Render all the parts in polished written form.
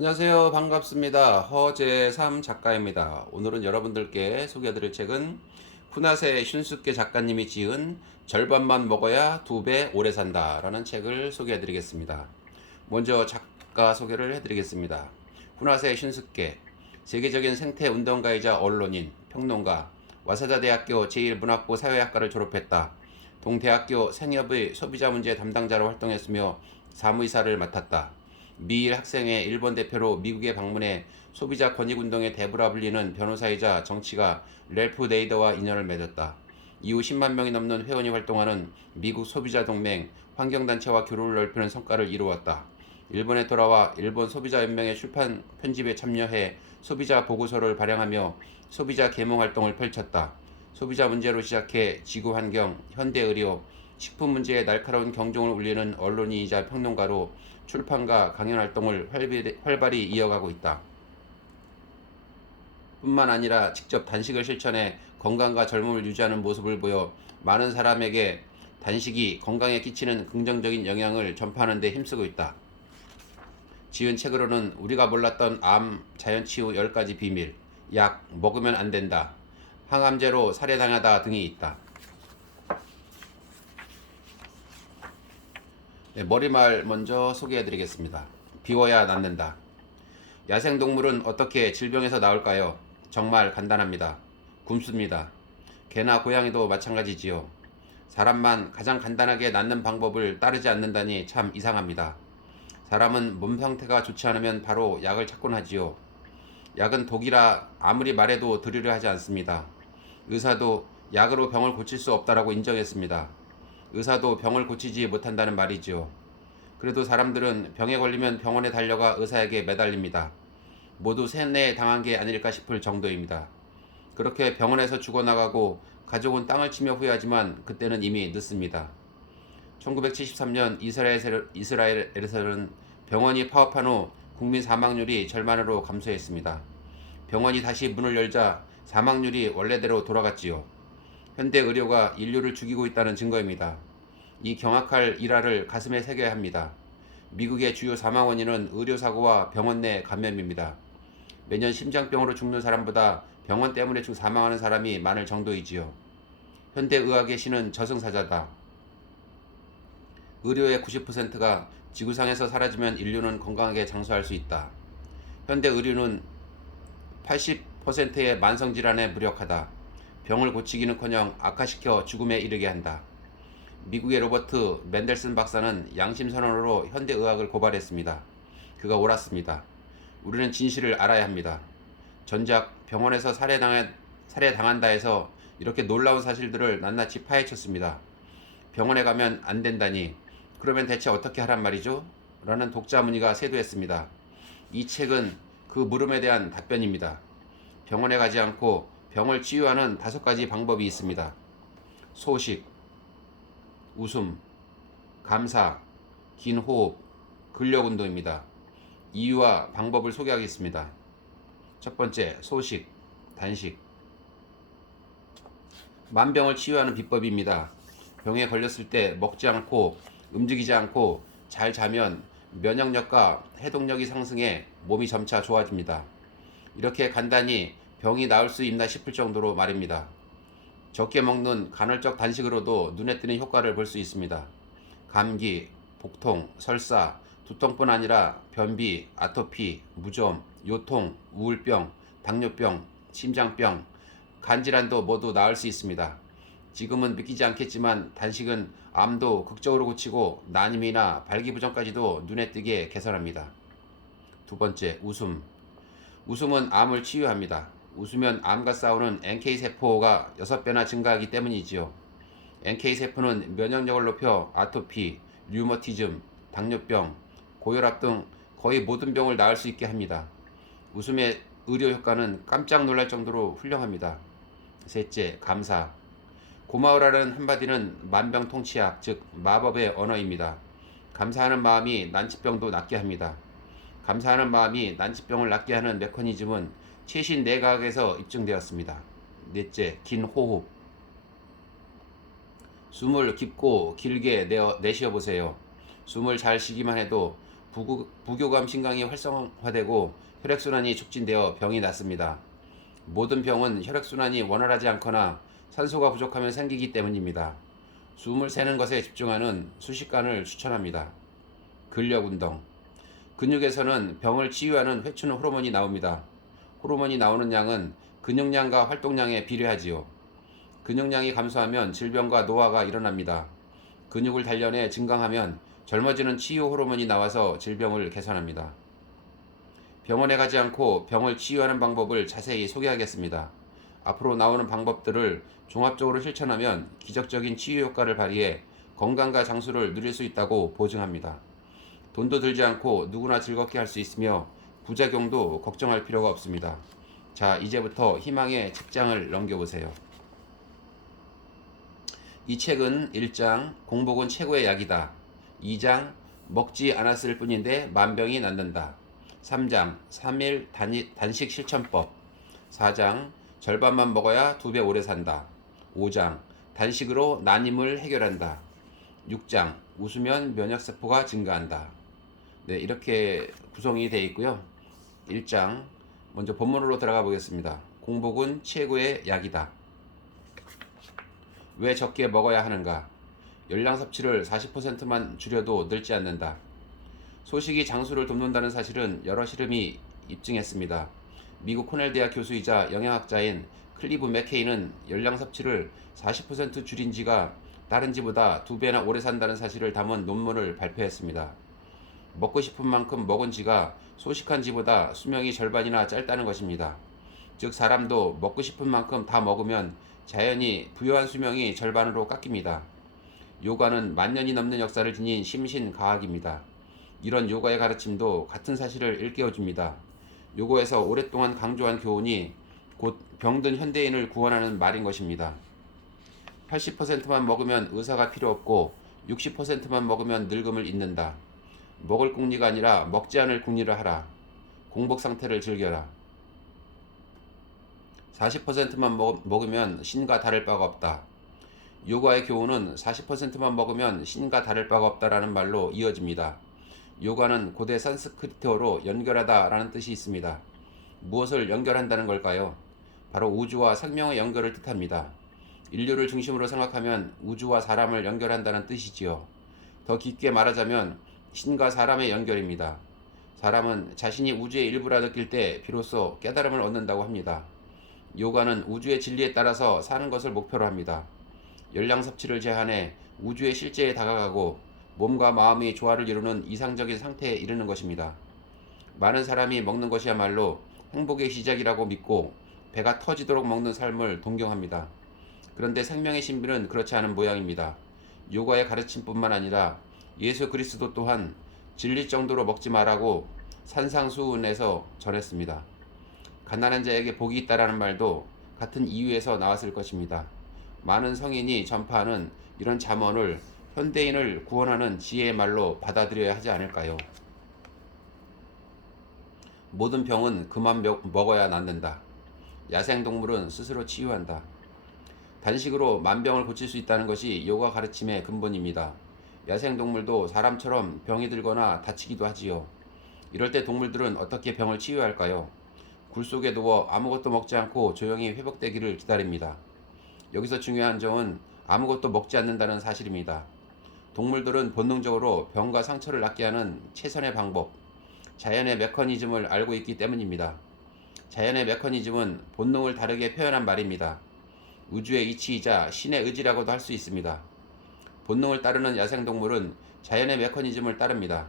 안녕하세요. 반갑습니다. 허재삼 작가입니다. 오늘은 여러분들께 소개해드릴 책은 푸나세 슌스케 작가님이 지은 절반만 먹어야 2배 오래 산다 라는 책을 소개해드리겠습니다. 먼저 작가 소개를 해드리겠습니다. 푸나세 슌스케, 세계적인 생태운동가이자 언론인, 평론가, 와사다 대학교 제1문학부 사회학과를 졸업했다. 동대학교 생협의 소비자 문제 담당자로 활동했으며 사무이사를 맡았다. 미일 학생회 일본 대표로 미국에 방문해 소비자 권익운동의 대부라 불리는 변호사이자 정치가 랠프 네이더와 인연을 맺었다. 이후 10만 명이 넘는 회원이 활동하는 미국 소비자 동맹 환경단체와 교류를 넓히는 성과를 이루었다. 일본에 돌아와 일본 소비자연맹의 출판 편집에 참여해 소비자 보고서를 발행하며 소비자 계몽 활동을 펼쳤다. 소비자 문제로 시작해 지구환경, 현대의료, 식품 문제에 날카로운 경종을 울리는 언론인이자 평론가로 출판과 강연 활동을 활발히 이어가고 있다. 뿐만 아니라 직접 단식을 실천해 건강과 젊음을 유지하는 모습을 보여 많은 사람에게 단식이 건강에 끼치는 긍정적인 영향을 전파하는 데 힘쓰고 있다. 지은 책으로는 우리가 몰랐던 암, 자연치유 10가지 비밀, 약, 먹으면 안 된다, 항암제로 살해당하다 등이 있다. 네, 머리말 먼저 소개해드리겠습니다. 비워야 낫는다. 야생동물은 어떻게 질병에서 나올까요? 정말 간단합니다. 굶습니다. 개나 고양이도 마찬가지지요. 사람만 가장 간단하게 낫는 방법을 따르지 않는다니 참 이상합니다. 사람은 몸 상태가 좋지 않으면 바로 약을 찾곤 하지요. 약은 독이라 아무리 말해도 들으려 하지 않습니다. 의사도 약으로 병을 고칠 수 없다라고 인정했습니다. 의사도 병을 고치지 못한다는 말이지요. 그래도 사람들은 병에 걸리면 병원에 달려가 의사에게 매달립니다. 모두 세뇌에 당한 게 아닐까 싶을 정도입니다. 그렇게 병원에서 죽어나가고 가족은 땅을 치며 후회하지만 그때는 이미 늦습니다. 1973년 이스라엘에서는 병원이 파업한 후 국민 사망률이 절반으로 감소했습니다. 병원이 다시 문을 열자 사망률이 원래대로 돌아갔지요. 현대 의료가 인류를 죽이고 있다는 증거입니다. 이 경악할 일화를 가슴에 새겨야 합니다. 미국의 주요 사망 원인은 의료사고와 병원 내 감염입니다. 매년 심장병으로 죽는 사람보다 병원 때문에 사망하는 사람이 많을 정도이지요. 현대의학의 신은 저승사자다. 의료의 90%가 지구상에서 사라지면 인류는 건강하게 장수할 수 있다. 현대의료는 80%의 만성질환에 무력하다. 병을 고치기는커녕 악화시켜 죽음에 이르게 한다. 미국의 로버트 맨델슨 박사는 양심선언으로 현대의학을 고발했습니다. 그가 옳았습니다. 우리는 진실을 알아야 합니다. 전작 병원에서 살해당한다 해서 이렇게 놀라운 사실들을 낱낱이 파헤쳤습니다. 병원에 가면 안 된다니 그러면 대체 어떻게 하란 말이죠? 라는 독자 문의가 쇄도했습니다. 이 책은 그 물음에 대한 답변입니다. 병원에 가지 않고 병을 치유하는 5가지 방법이 있습니다. 소식, 웃음, 감사, 긴 호흡, 근력 운동입니다. 이유와 방법을 소개하겠습니다. 첫 번째, 소식, 단식. 만병을 치유하는 비법입니다. 병에 걸렸을 때 먹지 않고 움직이지 않고 잘 자면 면역력과 해독력이 상승해 몸이 점차 좋아집니다. 이렇게 간단히 병이 나을 수 있나 싶을 정도로 말입니다. 적게 먹는 간헐적 단식으로도 눈에 띄는 효과를 볼 수 있습니다. 감기, 복통, 설사, 두통뿐 아니라 변비, 아토피, 무좀, 요통, 우울병, 당뇨병, 심장병, 간질환도 모두 나을 수 있습니다. 지금은 믿기지 않겠지만 단식은 암도 극적으로 고치고 난임이나 발기부전까지도 눈에 띄게 개선합니다. 두 번째, 웃음. 웃음은 암을 치유합니다. 웃으면 암과 싸우는 NK세포가 6배나 증가하기 때문이지요. NK세포는 면역력을 높여 아토피, 류머티즘, 당뇨병, 고혈압 등 거의 모든 병을 나을 수 있게 합니다. 웃음의 의료 효과는 깜짝 놀랄 정도로 훌륭합니다. 셋째, 감사. 고마워라는 한마디는 만병통치약, 즉 마법의 언어입니다. 감사하는 마음이 난치병도 낫게 합니다. 감사하는 마음이 난치병을 낫게 하는 메커니즘은 최신 내과학에서 입증되었습니다. 넷째, 긴 호흡. 숨을 깊고 길게 내쉬어 보세요. 숨을 잘 쉬기만 해도 부교감 신경이 활성화되고 혈액순환이 촉진되어 병이 낫습니다. 모든 병은 혈액순환이 원활하지 않거나 산소가 부족하면 생기기 때문입니다. 숨을 새는 것에 집중하는 수식관을 추천합니다. 근력운동. 근육에서는 병을 치유하는 회춘 호르몬이 나옵니다. 호르몬이 나오는 양은 근육량과 활동량에 비례하지요. 근육량이 감소하면 질병과 노화가 일어납니다. 근육을 단련해 증강하면 젊어지는 치유 호르몬이 나와서 질병을 개선합니다. 병원에 가지 않고 병을 치유하는 방법을 자세히 소개하겠습니다. 앞으로 나오는 방법들을 종합적으로 실천하면 기적적인 치유 효과를 발휘해 건강과 장수를 누릴 수 있다고 보증합니다. 돈도 들지 않고 누구나 즐겁게 할 수 있으며 부작용도 걱정할 필요가 없습니다. 자, 이제부터 희망의 책장을 넘겨보세요. 이 책은 1장 공복은 최고의 약이다. 2장 먹지 않았을 뿐인데 만병이 낫는다. 3장 3일 단식 실천법. 4장 절반만 먹어야 2배 오래 산다. 5장 단식으로 난임을 해결한다. 6장 웃으면 면역세포가 증가한다. 네, 이렇게 구성이 되어 있고요. 1장 먼저 본문으로 들어가 보겠습니다. 공복은 최고의 약이다. 왜 적게 먹어야 하는가? 열량 섭취를 40%만 줄여도 늙지 않는다. 소식이 장수를 돕는다는 사실은 여러 실험이 입증했습니다. 미국 코넬 대학 교수이자 영양학자인 클리브 맥케이는 열량 섭취를 40% 줄인 지가 다른 지보다 2배나 오래 산다는 사실을 담은 논문을 발표했습니다. 먹고 싶은 만큼 먹은 지가 소식한 지보다 수명이 절반이나 짧다는 것입니다. 즉 사람도 먹고 싶은 만큼 다 먹으면 자연히 부여한 수명이 절반으로 깎입니다. 요가는 만년이 넘는 역사를 지닌 심신과학입니다. 이런 요가의 가르침도 같은 사실을 일깨워줍니다. 요거에서 오랫동안 강조한 교훈이 곧 병든 현대인을 구원하는 말인 것입니다. 80%만 먹으면 의사가 필요 없고 60%만 먹으면 늙음을 잇는다. 먹을 궁리가 아니라 먹지 않을 궁리를 하라. 공복 상태를 즐겨라. 40%만 먹으면 신과 다를 바가 없다. 요가의 교훈은 40%만 먹으면 신과 다를 바가 없다라는 말로 이어집니다. 요가는 고대 산스크리트어로 연결하다 라는 뜻이 있습니다. 무엇을 연결한다는 걸까요? 바로 우주와 생명의 연결을 뜻합니다. 인류를 중심으로 생각하면 우주와 사람을 연결한다는 뜻이지요. 더 깊게 말하자면 신과 사람의 연결입니다. 사람은 자신이 우주의 일부라 느낄 때 비로소 깨달음을 얻는다고 합니다. 요가는 우주의 진리에 따라서 사는 것을 목표로 합니다. 열량 섭취를 제한해 우주의 실제에 다가가고 몸과 마음이 조화를 이루는 이상적인 상태에 이르는 것입니다. 많은 사람이 먹는 것이야말로 행복의 시작이라고 믿고 배가 터지도록 먹는 삶을 동경합니다. 그런데 생명의 신비는 그렇지 않은 모양입니다. 요가의 가르침뿐만 아니라 예수 그리스도 또한 질릴 정도로 먹지 말라고 산상수훈에서 전했습니다. 가난한 자에게 복이 있다라는 말도 같은 이유에서 나왔을 것입니다. 많은 성인이 전파하는 이런 잠언을 현대인을 구원하는 지혜의 말로 받아들여야 하지 않을까요? 모든 병은 그만 먹어야 낫는다. 야생동물은 스스로 치유한다. 단식으로 만병을 고칠 수 있다는 것이 요가 가르침의 근본입니다. 야생동물도 사람처럼 병이 들거나 다치기도 하지요. 이럴 때 동물들은 어떻게 병을 치유할까요? 굴 속에 누워 아무것도 먹지 않고 조용히 회복되기를 기다립니다. 여기서 중요한 점은 아무것도 먹지 않는다는 사실입니다. 동물들은 본능적으로 병과 상처를 낫게 하는 최선의 방법, 자연의 메커니즘을 알고 있기 때문입니다. 자연의 메커니즘은 본능을 다르게 표현한 말입니다. 우주의 이치이자 신의 의지라고도 할 수 있습니다. 본능을 따르는 야생동물은 자연의 메커니즘을 따릅니다.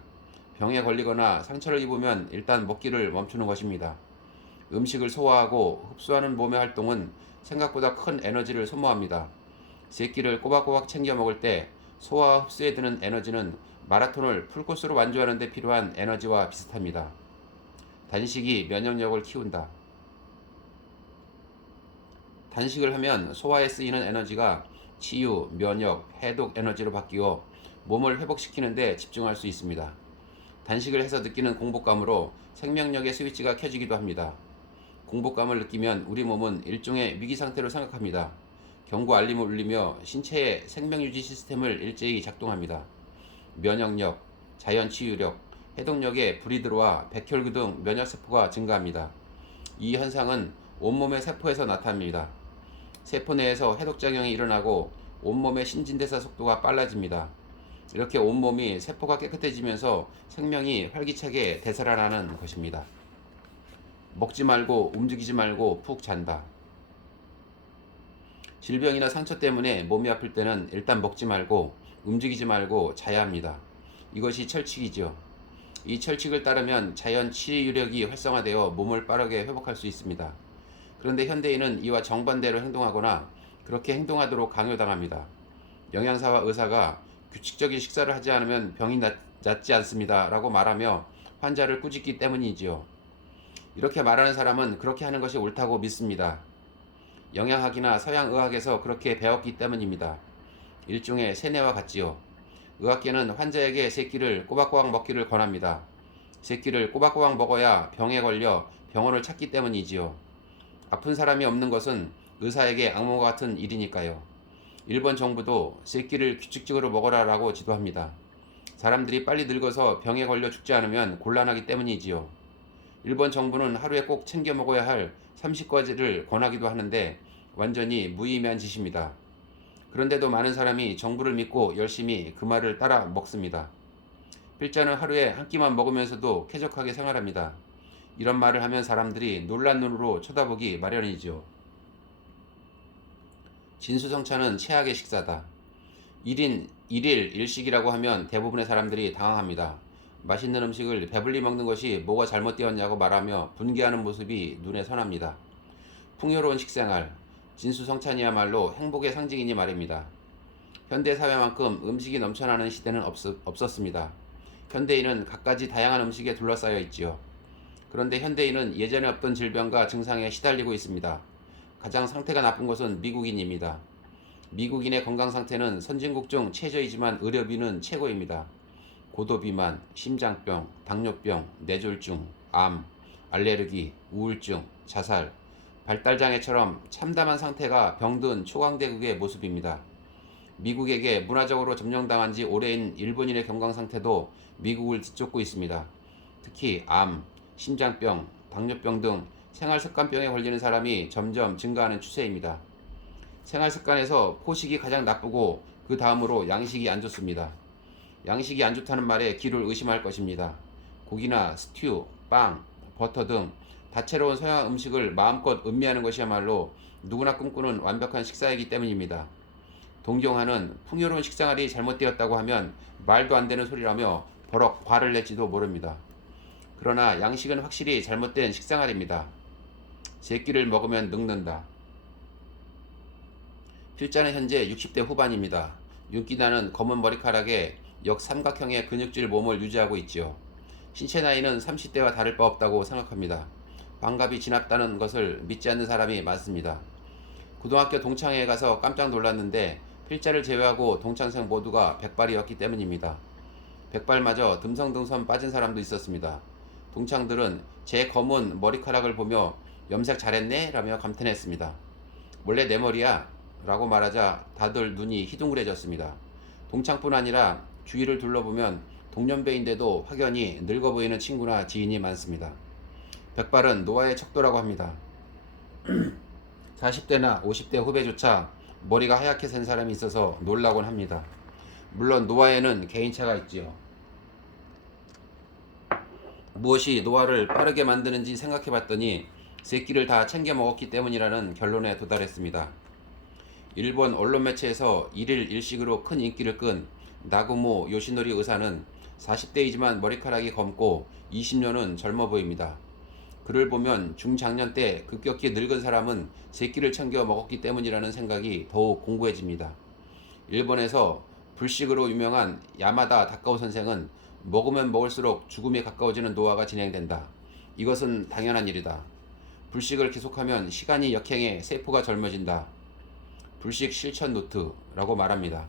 병에 걸리거나 상처를 입으면 일단 먹기를 멈추는 것입니다. 음식을 소화하고 흡수하는 몸의 활동은 생각보다 큰 에너지를 소모합니다. 새끼를 꼬박꼬박 챙겨 먹을 때 소화와 흡수에 드는 에너지는 마라톤을 풀코스로 완주하는 데 필요한 에너지와 비슷합니다. 단식이 면역력을 키운다. 단식을 하면 소화에 쓰이는 에너지가 치유, 면역, 해독 에너지로 바뀌어 몸을 회복시키는 데 집중할 수 있습니다. 단식을 해서 느끼는 공복감으로 생명력의 스위치가 켜지기도 합니다. 공복감을 느끼면 우리 몸은 일종의 위기 상태로 생각합니다. 경고 알림을 울리며 신체의 생명유지 시스템을 일제히 작동합니다. 면역력, 자연 치유력, 해독력에 불이 들어와 백혈구 등 면역세포가 증가합니다. 이 현상은 온몸의 세포에서 나타납니다. 세포 내에서 해독작용이 일어나고 온몸의 신진대사 속도가 빨라집니다. 이렇게 온몸이 세포가 깨끗해지면서 생명이 활기차게 되살아나는 것입니다. 먹지 말고 움직이지 말고 푹 잔다. 질병이나 상처 때문에 몸이 아플 때는 일단 먹지 말고 움직이지 말고 자야 합니다. 이것이 철칙이죠. 이 철칙을 따르면 자연 치유력이 활성화되어 몸을 빠르게 회복할 수 있습니다. 그런데 현대인은 이와 정반대로 행동하거나 그렇게 행동하도록 강요당합니다. 영양사와 의사가 규칙적인 식사를 하지 않으면 병이 낫지 않습니다 라고 말하며 환자를 꾸짖기 때문이지요. 이렇게 말하는 사람은 그렇게 하는 것이 옳다고 믿습니다. 영양학이나 서양의학에서 그렇게 배웠기 때문입니다. 일종의 세뇌와 같지요. 의학계는 환자에게 새끼를 꼬박꼬박 먹기를 권합니다. 새끼를 꼬박꼬박 먹어야 병에 걸려 병원을 찾기 때문이지요. 아픈 사람이 없는 것은 의사에게 악몽과 같은 일이니까요. 일본 정부도 새끼를 규칙적으로 먹어라 라고 지도합니다. 사람들이 빨리 늙어서 병에 걸려 죽지 않으면 곤란하기 때문이지요. 일본 정부는 하루에 꼭 챙겨 먹어야 할 30가지를 권하기도 하는데 완전히 무의미한 짓입니다. 그런데도 많은 사람이 정부를 믿고 열심히 그 말을 따라 먹습니다. 필자는 하루에 한 끼만 먹으면서도 쾌적하게 생활합니다. 이런 말을 하면 사람들이 놀란 눈으로 쳐다보기 마련이죠. 진수성찬은 최악의 식사다. 1인 1일 1식이라고 하면 대부분의 사람들이 당황합니다. 맛있는 음식을 배불리 먹는 것이 뭐가 잘못되었냐고 말하며 분개하는 모습이 눈에 선합니다. 풍요로운 식생활, 진수성찬이야말로 행복의 상징이니 말입니다. 현대사회만큼 음식이 넘쳐나는 시대는 없었습니다. 현대인은 갖가지 다양한 음식에 둘러싸여 있지요. 그런데 현대인은 예전에 없던 질병과 증상에 시달리고 있습니다. 가장 상태가 나쁜 것은 미국인입니다. 미국인의 건강 상태는 선진국 중 최저이지만 의료비는 최고입니다. 고도비만, 심장병, 당뇨병, 뇌졸중, 암, 알레르기, 우울증, 자살, 발달장애처럼 참담한 상태가 병든 초강대국의 모습입니다. 미국에게 문화적으로 점령당한 지 오래인 일본인의 건강 상태도 미국을 뒤쫓고 있습니다. 특히 암, 심장병, 당뇨병 등 생활습관병에 걸리는 사람이 점점 증가하는 추세입니다. 생활습관에서 포식이 가장 나쁘고 그 다음으로 양식이 안 좋습니다. 양식이 안 좋다는 말에 귀를 의심할 것입니다. 고기나 스튜, 빵, 버터 등 다채로운 서양 음식을 마음껏 음미하는 것이야말로 누구나 꿈꾸는 완벽한 식사이기 때문입니다. 동경하는 풍요로운 식생활이 잘못되었다고 하면 말도 안 되는 소리라며 버럭 화를 낼지도 모릅니다. 그러나 양식은 확실히 잘못된 식생활입니다. 새끼를 먹으면 늙는다. 필자는 현재 60대 후반입니다. 윤기나는 검은 머리카락에 역삼각형의 근육질 몸을 유지하고 있지요. 신체 나이는 30대와 다를 바 없다고 생각합니다. 환갑이 지났다는 것을 믿지 않는 사람이 많습니다. 고등학교 동창회에 가서 깜짝 놀랐는데 필자를 제외하고 동창생 모두가 백발이었기 때문입니다. 백발마저 듬성듬성 빠진 사람도 있었습니다. 동창들은 제 검은 머리카락을 보며 염색 잘했네 라며 감탄했습니다. 원래 내 머리야? 라고 말하자 다들 눈이 희둥그레졌습니다. 동창뿐 아니라 주위를 둘러보면 동년배인데도 확연히 늙어 보이는 친구나 지인이 많습니다. 백발은 노화의 척도라고 합니다. 40대나 50대 후배조차 머리가 하얗게 센 사람이 있어서 놀라곤 합니다. 물론 노화에는 개인차가 있지요. 무엇이 노화를 빠르게 만드는지 생각해봤더니 새끼를 다 챙겨 먹었기 때문이라는 결론에 도달했습니다. 일본 언론 매체에서 1일 1식으로 큰 인기를 끈 나구모 요시노리 의사는 40대이지만 머리카락이 검고 20년은 젊어 보입니다. 그를 보면 중장년 때 급격히 늙은 사람은 새끼를 챙겨 먹었기 때문이라는 생각이 더욱 공고해집니다. 일본에서 불식으로 유명한 야마다 다카오 선생은 먹으면 먹을수록 죽음에 가까워지는 노화가 진행된다. 이것은 당연한 일이다. 불식을 계속하면 시간이 역행해 세포가 젊어진다. 불식 실천 노트라고 말합니다.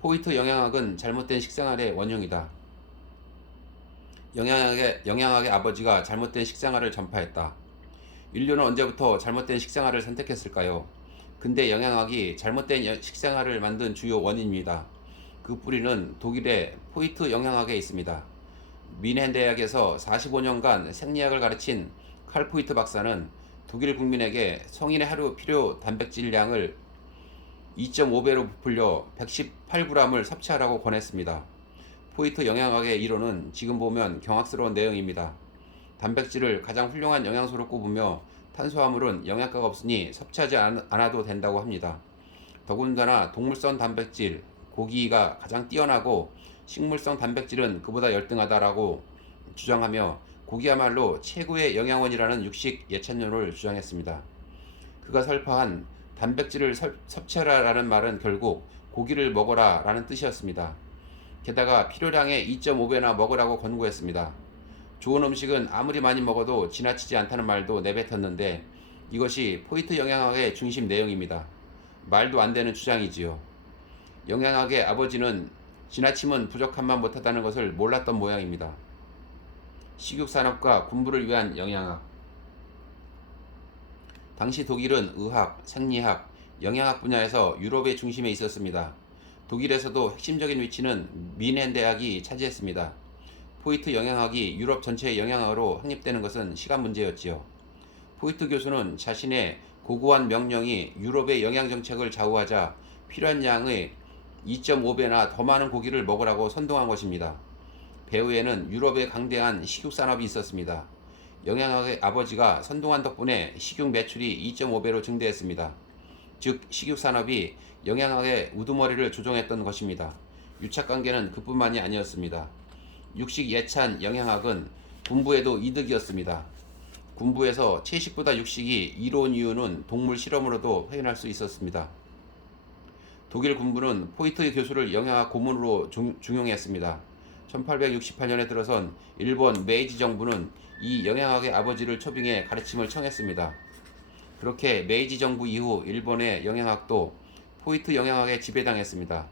포이트 영양학은 잘못된 식생활의 원흉이다. 영양학의 아버지가 잘못된 식생활을 전파했다. 인류는 언제부터 잘못된 식생활을 선택했을까요? 근대 영양학이 잘못된 식생활을 만든 주요 원인입니다. 그 뿌리는 독일의 포이트 영양학에 있습니다. 미넨 대학에서 45년간 생리학을 가르친 칼 포이트 박사는 독일 국민에게 성인의 하루 필요 단백질량을 2.5배로 부풀려 118g을 섭취하라고 권했습니다. 포이트 영양학의 이론은 지금 보면 경악스러운 내용입니다. 단백질을 가장 훌륭한 영양소로 꼽으며 탄수화물은 영양가가 없으니 섭취하지 않아도 된다고 합니다. 더군다나 동물성 단백질, 고기가 가장 뛰어나고 식물성 단백질은 그보다 열등하다라고 주장하며 고기야말로 최고의 영양원이라는 육식 예찬론을 주장했습니다. 그가 설파한 단백질을 섭취하라라는 말은 결국 고기를 먹어라 라는 뜻이었습니다. 게다가 필요량의 2.5배나 먹으라고 권고했습니다. 좋은 음식은 아무리 많이 먹어도 지나치지 않다는 말도 내뱉었는데 이것이 포이트 영양학의 중심 내용입니다. 말도 안 되는 주장이지요. 영양학의 아버지는 지나치면 부족함만 못하다는 것을 몰랐던 모양입니다. 식육산업과 군부를 위한 영양학. 당시 독일은 의학, 생리학, 영양학 분야에서 유럽의 중심에 있었습니다. 독일에서도 핵심적인 위치는 미넨 대학이 차지했습니다. 포이트 영양학이 유럽 전체의 영양학으로 확립되는 것은 시간 문제였지요. 포이트 교수는 자신의 고고한 명령이 유럽의 영양 정책을 좌우하자 필요한 양의 2.5배나 더 많은 고기를 먹으라고 선동한 것입니다. 배후에는 유럽의 강대한 식육 산업이 있었습니다. 영양학의 아버지가 선동한 덕분에 식육 매출이 2.5배로 증대했습니다. 즉 식육 산업이 영양학의 우두머리를 조종했던 것입니다. 유착관계는 그뿐만이 아니었습니다. 육식 예찬 영양학은 군부에도 이득이었습니다. 군부에서 채식보다 육식이 이로운 이유는 동물 실험으로도 확인할 수 있었습니다. 독일 군부는 포이트 교수를 영양학 고문으로 중용했습니다. 1868년에 들어선 일본 메이지 정부는 이 영양학의 아버지를 초빙해 가르침을 청했습니다. 그렇게 메이지 정부 이후 일본의 영양학도 포이트 영양학에 지배당했습니다.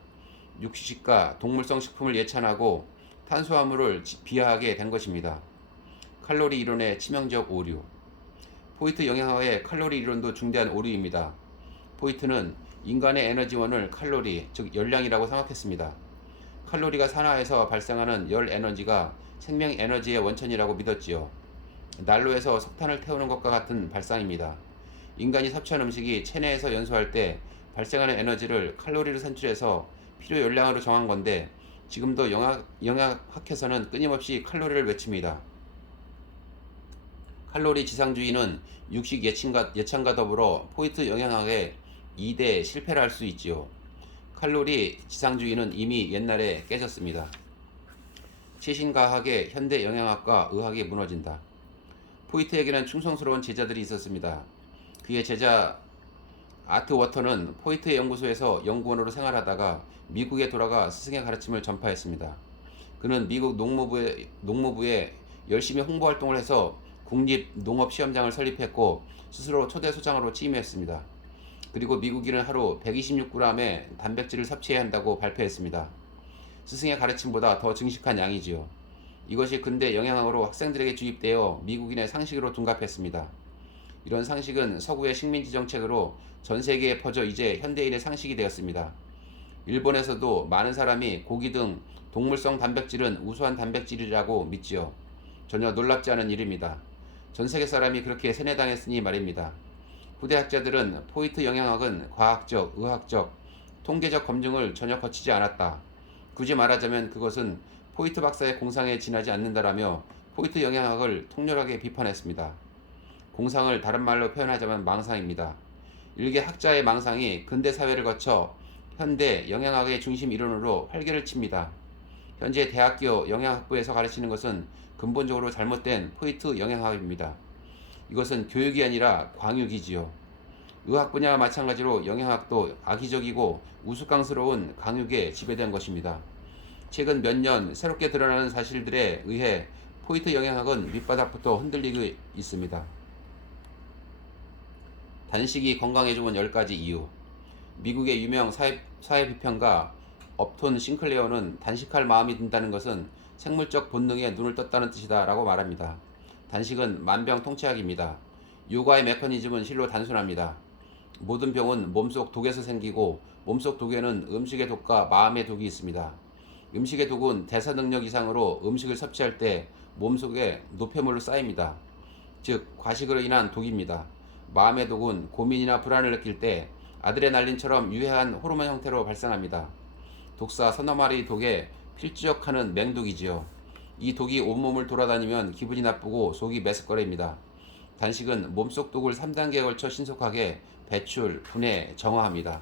육식과 동물성 식품을 예찬하고 탄수화물을 비하하게 된 것입니다. 칼로리 이론의 치명적 오류. 포이트 영양학의 칼로리 이론도 중대한 오류입니다. 포이트는 인간의 에너지원을 칼로리, 즉 열량이라고 생각했습니다. 칼로리가 산화해서 발생하는 열 에너지가 생명 에너지의 원천이라고 믿었지요. 난로에서 석탄을 태우는 것과 같은 발상입니다. 인간이 섭취한 음식이 체내에서 연소할 때 발생하는 에너지를 칼로리를 산출해서 필요 열량으로 정한 건데 지금도 영양학에서는 끊임없이 칼로리를 외칩니다. 칼로리 지상주의는 육식 예찬과 더불어 포이트 영양학의 2대 실패를 할 수 있지요. 칼로리 지상주의는 이미 옛날에 깨졌습니다. 최신과학의 현대 영양학과 의학이 무너진다. 포이트에게는 충성스러운 제자들이 있었습니다. 그의 제자 아트 워터는 포이트 연구소에서 연구원으로 생활하다가 미국에 돌아가 스승의 가르침을 전파했습니다. 그는 미국 농무부에 열심히 홍보활동을 해서 국립농업시험장을 설립했고 스스로 초대소장으로 취임했습니다. 그리고 미국인은 하루 126g의 단백질을 섭취해야 한다고 발표했습니다. 스승의 가르침보다 더 증식한 양이지요. 이것이 근대 영양학으로 학생들에게 주입되어 미국인의 상식으로 둔갑했습니다. 이런 상식은 서구의 식민지 정책으로 전 세계에 퍼져 이제 현대인의 상식이 되었습니다. 일본에서도 많은 사람이 고기 등 동물성 단백질은 우수한 단백질이라고 믿지요. 전혀 놀랍지 않은 일입니다. 전 세계 사람이 그렇게 세뇌당했으니 말입니다. 후대 학자들은 포이트 영양학은 과학적, 의학적, 통계적 검증을 전혀 거치지 않았다. 굳이 말하자면 그것은 포이트 박사의 공상에 지나지 않는다라며 포이트 영양학을 통렬하게 비판했습니다. 공상을 다른 말로 표현하자면 망상입니다. 일개 학자의 망상이 근대 사회를 거쳐 현대 영양학의 중심 이론으로 활개를 칩니다. 현재 대학교 영양학부에서 가르치는 것은 근본적으로 잘못된 포이트 영양학입니다. 이것은 교육이 아니라 광육이지요. 의학 분야와 마찬가지로 영양학도 악의적이고 우스꽝스러운 강육에 지배된 것입니다. 최근 몇 년 새롭게 드러나는 사실들에 의해 포이트 영양학은 밑바닥부터 흔들리고 있습니다. 단식이 건강에 좋은 10가지 이유. 미국의 유명 사회비평가 업톤 싱클레어는 단식할 마음이 든다는 것은 생물적 본능에 눈을 떴다는 뜻이다 라고 말합니다. 단식은 만병통치약입니다. 요가의 메커니즘은 실로 단순합니다. 모든 병은 몸속 독에서 생기고 몸속 독에는 음식의 독과 마음의 독이 있습니다. 음식의 독은 대사 능력 이상으로 음식을 섭취할 때 몸속에 노폐물로 쌓입니다. 즉 과식으로 인한 독입니다. 마음의 독은 고민이나 불안을 느낄 때 아드레날린처럼 유해한 호르몬 형태로 발생합니다. 독사 서너 마리 독에 필주적하는 맹독이지요. 이 독이 온몸을 돌아다니면 기분이 나쁘고 속이 메스꺼립니다. 단식은 몸속 독을 3단계에 걸쳐 신속하게 배출, 분해, 정화합니다.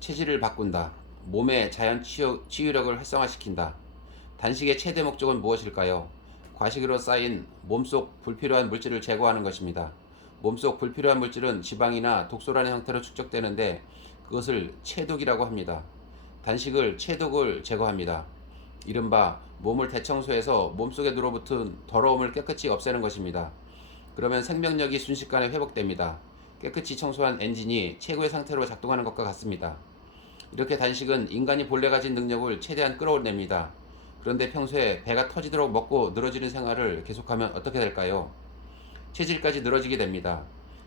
체질을 바꾼다. 몸의 자연 치유력을 활성화시킨다. 단식의 최대 목적은 무엇일까요? 과식으로 쌓인 몸속 불필요한 물질을 제거하는 것입니다. 몸속 불필요한 물질은 지방이나 독소라는 형태로 축적되는데 그것을 체독이라고 합니다. 단식을 체독을 제거합니다. 이른바 몸을 대청소해서 몸속에 들어붙은 더러움을 깨끗이 없애는 것입니다. 그러면 생명력이 순식간에 회복됩니다. 깨끗이 청소한 엔진이 최고의 상태로 작동하는 것과 같습니다. 이렇게 단식은 인간이 본래 가진 능력을 최대한 끌어올립니다. 그런데 평소에 배가 터지도록 먹고 늘어지는 생활을 계속하면 어떻게 될까요? 체질까지 늘어지게 됩니다.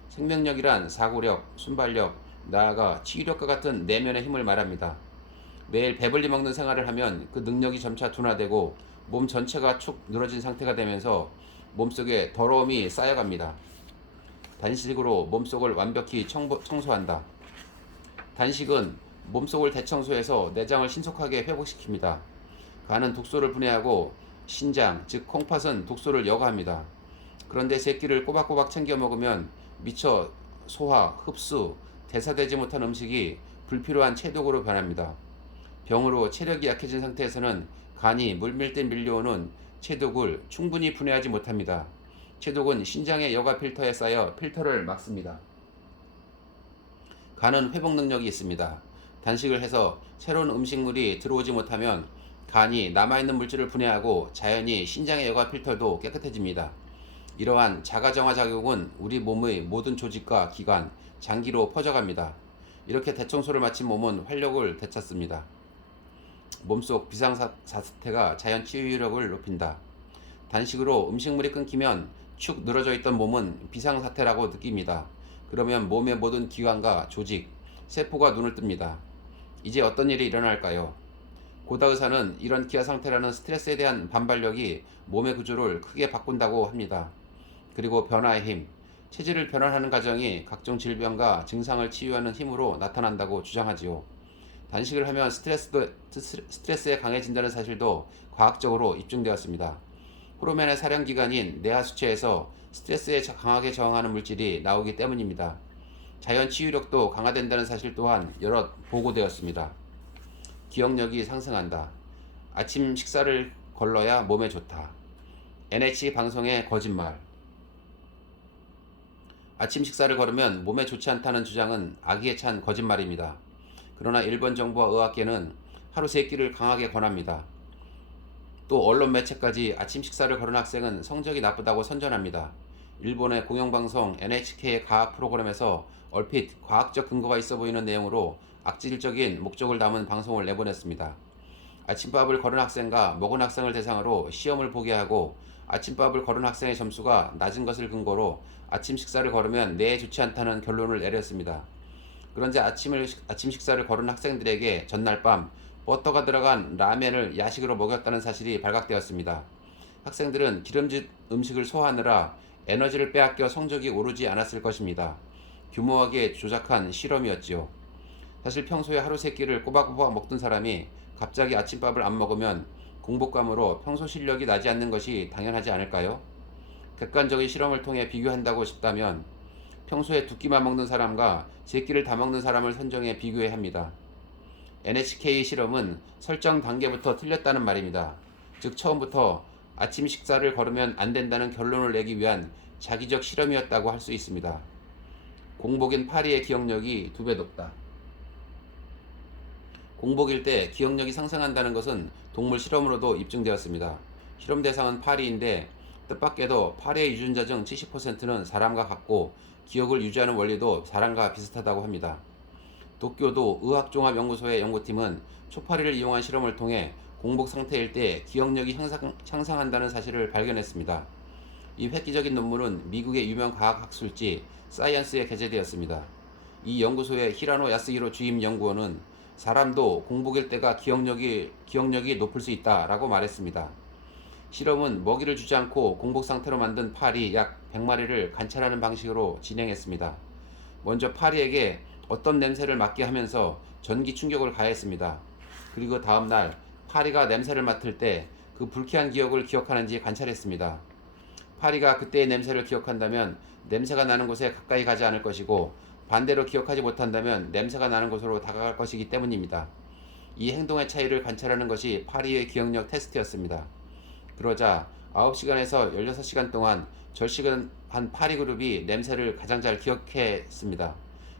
생명력이란 사고력, 순발력, 나아가 치유력과 같은 내면의 힘을 말합니다. 매일 배불리 먹는 생활을 하면 그 능력이 점차 둔화되고 몸 전체가 축 늘어진 상태가 되면서 몸속에 더러움이 쌓여갑니다. 단식으로 몸속을 완벽히 청소한다. 단식은 몸속을 대청소해서 내장을 신속하게 회복시킵니다. 간은 독소를 분해하고 신장, 즉 콩팥은 독소를 여과합니다. 그런데 새끼를 꼬박꼬박 챙겨 먹으면 미처 소화, 흡수, 대사되지 못한 음식이 불필요한 체독으로 변합니다. 병으로 체력이 약해진 상태에서는 간이 물밀듯 밀려오는 체독을 충분히 분해하지 못합니다. 체독은 신장의 여과 필터에 쌓여 필터를 막습니다. 간은 회복 능력이 있습니다. 단식을 해서 새로운 음식물이 들어오지 못하면 간이 남아있는 물질을 분해하고 자연히 신장의 여과 필터도 깨끗해집니다. 이러한 자가정화 작용은 우리 몸의 모든 조직과 기관, 장기로 퍼져갑니다. 이렇게 대청소를 마친 몸은 활력을 되찾습니다. 몸속 비상사태가 자연 치유력을 높인다. 단식으로 음식물이 끊기면 축 늘어져 있던 몸은 비상사태라고 느낍니다. 그러면 몸의 모든 기관과 조직, 세포가 눈을 뜹니다. 이제 어떤 일이 일어날까요? 고다 의사는 이런 기아 상태라는 스트레스에 대한 반발력이 몸의 구조를 크게 바꾼다고 합니다. 그리고 변화의 힘, 체질을 변환하는 과정이 각종 질병과 증상을 치유하는 힘으로 나타난다고 주장하지요. 단식을 하면 스트레스에 강해진다는 사실도 과학적으로 입증되었습니다. 호르몬의 사령기관인 뇌하수체에서 스트레스에 강하게 저항하는 물질이 나오기 때문입니다. 자연 치유력도 강화된다는 사실 또한 여러 보고되었습니다. 기억력이 상승한다. 아침 식사를 걸러야 몸에 좋다. NH 방송의 거짓말. 아침 식사를 거르면 몸에 좋지 않다는 주장은 악의에 찬 거짓말입니다. 그러나 일본 정부와 의학계는 하루 3끼를 강하게 권합니다. 또 언론 매체까지 아침 식사를 거른 학생은 성적이 나쁘다고 선전합니다. 일본의 공영방송 NHK의 과학 프로그램에서 얼핏 과학적 근거가 있어 보이는 내용으로 악질적인 목적을 담은 방송을 내보냈습니다. 아침밥을 거른 학생과 먹은 학생을 대상으로 시험을 보게 하고 아침밥을 거른 학생의 점수가 낮은 것을 근거로 아침 식사를 거르면 뇌에 좋지 않다는 결론을 내렸습니다. 그런데 아침 식사를 거른 학생들에게 전날 밤 버터가 들어간 라멘을 야식으로 먹였다는 사실이 발각되었습니다. 학생들은 기름진 음식을 소화하느라 에너지를 빼앗겨 성적이 오르지 않았을 것입니다. 규모하게 조작한 실험이었지요. 사실 평소에 하루 3끼를 꼬박꼬박 먹던 사람이 갑자기 아침밥을 안 먹으면 공복감으로 평소 실력이 나지 않는 것이 당연하지 않을까요? 객관적인 실험을 통해 비교한다고 싶다면 평소에 2끼만 먹는 사람과 3끼를 다 먹는 사람을 선정해 비교해야 합니다. NHK 실험은 설정 단계부터 틀렸다는 말입니다. 즉 처음부터 아침 식사를 거르면 안 된다는 결론을 내기 위한 자기적 실험이었다고 할 수 있습니다. 공복인 파리의 기억력이 2배 높다. 공복일 때 기억력이 상승한다는 것은 동물 실험으로도 입증되었습니다. 실험 대상은 파리인데 뜻밖에도 파리의 유전자 중 70%는 사람과 같고 기억을 유지하는 원리도 사람과 비슷하다고 합니다. 도쿄도 의학종합연구소의 연구팀은 초파리를 이용한 실험을 통해 공복 상태일 때 기억력이 향상한다는 사실을 발견했습니다. 이 획기적인 논문은 미국의 유명 과학학술지 사이언스에 게재되었습니다. 이 연구소의 히라노 야스히로 주임 연구원은 사람도 공복일 때가 기억력이 높을 수 있다라고 말했습니다. 실험은 먹이를 주지 않고 공복 상태로 만든 파리 약 100마리를 관찰하는 방식으로 진행했습니다. 먼저 파리에게 어떤 냄새를 맡게 하면서 전기 충격을 가했습니다. 그리고 다음날 파리가 냄새를 맡을 때 그 불쾌한 기억을 기억하는지 관찰했습니다. 파리가 그때의 냄새를 기억한다면 냄새가 나는 곳에 가까이 가지 않을 것이고, 반대로 기억하지 못한다면 냄새가 나는 곳으로 다가갈 것이기 때문입니다. 이 행동의 차이를 관찰하는 것이 파리의 기억력 테스트였습니다. 그러자 9시간에서 16시간 동안 절식한 파리 그룹이 냄새를 가장 잘 기억했습니다.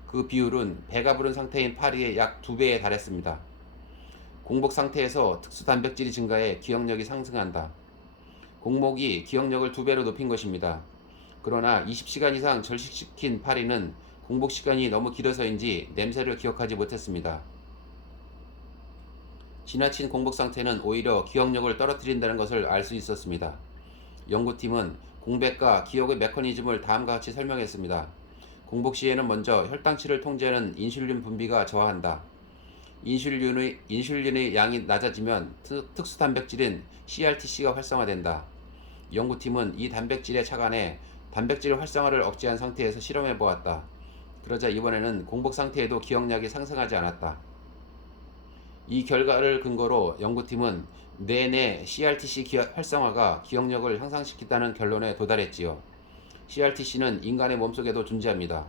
그 비율은 배가 부른 상태인 파리의 약 2배에 달했습니다. 공복 상태에서 특수 단백질이 증가해 기억력이 상승한다. 공복이 기억력을 2배로 높인 것입니다. 그러나 20시간 이상 절식시킨 파리는 공복 시간이 너무 길어서인지 냄새를 기억하지 못했습니다. 지나친 공복 상태는 오히려 기억력을 떨어뜨린다는 것을 알 수 있었습니다. 연구팀은 공백과 기억의 메커니즘을 다음과 같이 설명했습니다. 공복 시에는 먼저 혈당치를 통제하는 인슐린 분비가 저하한다. 인슐린의 양이 낮아지면 특수 단백질인 CRTC가 활성화된다. 연구팀은 이 단백질에 착안해 단백질 활성화를 억제한 상태에서 실험해 보았다. 그러자 이번에는 공복 상태에도 기억력이 상승하지 않았다. 이 결과를 근거로 연구팀은 뇌내 CRTC 활성화가 기억력을 향상시킨다는 결론에 도달했지요. CRTC는 인간의 몸속에도 존재합니다.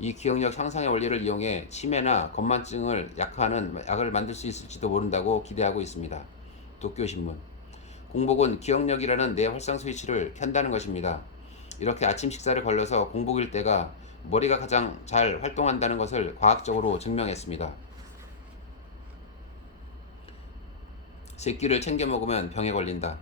이 기억력 향상의 원리를 이용해 치매나 건망증을 약화하는 약을 만들 수 있을지도 모른다고 기대하고 있습니다. 도쿄신문. 공복은 기억력이라는 뇌 활성 스위치를 켠다는 것입니다. 이렇게 아침 식사를 걸러서 공복일 때가 머리가 가장 잘 활동한다는 것을 과학적으로 증명했습니다. 새끼를 챙겨 먹으면 병에 걸린다.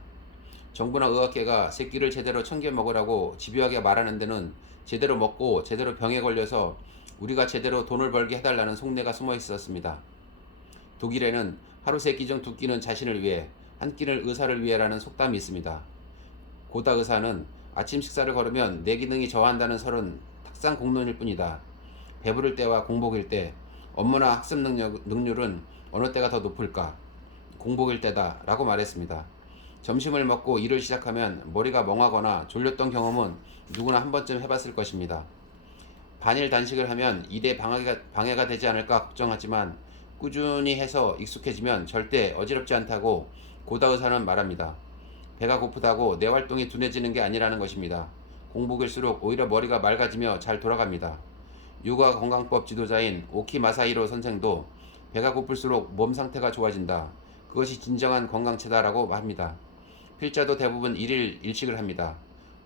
정부나 의학계가 새끼를 제대로 챙겨 먹으라고 집요하게 말하는 데는 제대로 먹고 제대로 병에 걸려서 우리가 제대로 돈을 벌게 해달라는 속내가 숨어 있었습니다. 독일에는 하루 3끼 중 2끼는 자신을 위해, 한 끼는 의사를 위해라는 속담이 있습니다. 고다 의사는 아침 식사를 거르면 뇌 기능이 저하한다는 설은 탁상 공론일 뿐이다. 배부를 때와 공복일 때, 업무나 학습 능률은 어느 때가 더 높을까? 공복일 때다 라고 말했습니다. 점심을 먹고 일을 시작하면 머리가 멍하거나 졸렸던 경험은 누구나 한 번쯤 해봤을 것입니다. 반일 단식을 하면 일에 방해가 되지 않을까 걱정하지만 꾸준히 해서 익숙해지면 절대 어지럽지 않다고 고다 의사는 말합니다. 배가 고프다고 뇌 활동이 둔해지는 게 아니라는 것입니다. 공복일수록 오히려 머리가 맑아지며 잘 돌아갑니다. 요가 건강법 지도자인 오키 마사히로 선생도 배가 고플수록 몸 상태가 좋아진다. 그것이 진정한 건강체다라고 합니다. 필자도 대부분 1일 1식을 합니다.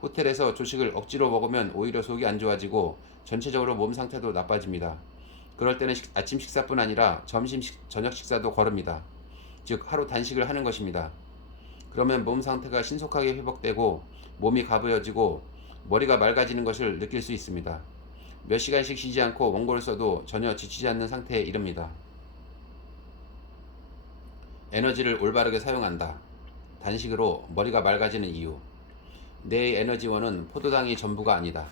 호텔에서 조식을 억지로 먹으면 오히려 속이 안 좋아지고 전체적으로 몸 상태도 나빠집니다. 그럴 때는 아침 식사뿐 아니라 저녁 식사도 거릅니다. 즉 하루 단식을 하는 것입니다. 그러면 몸 상태가 신속하게 회복되고 몸이 가벼워지고 머리가 맑아지는 것을 느낄 수 있습니다. 몇 시간씩 쉬지 않고 원고를 써도 전혀 지치지 않는 상태에 이릅니다. 에너지를 올바르게 사용한다. 단식으로 머리가 맑아지는 이유. 뇌의 에너지원은 포도당이 전부가 아니다.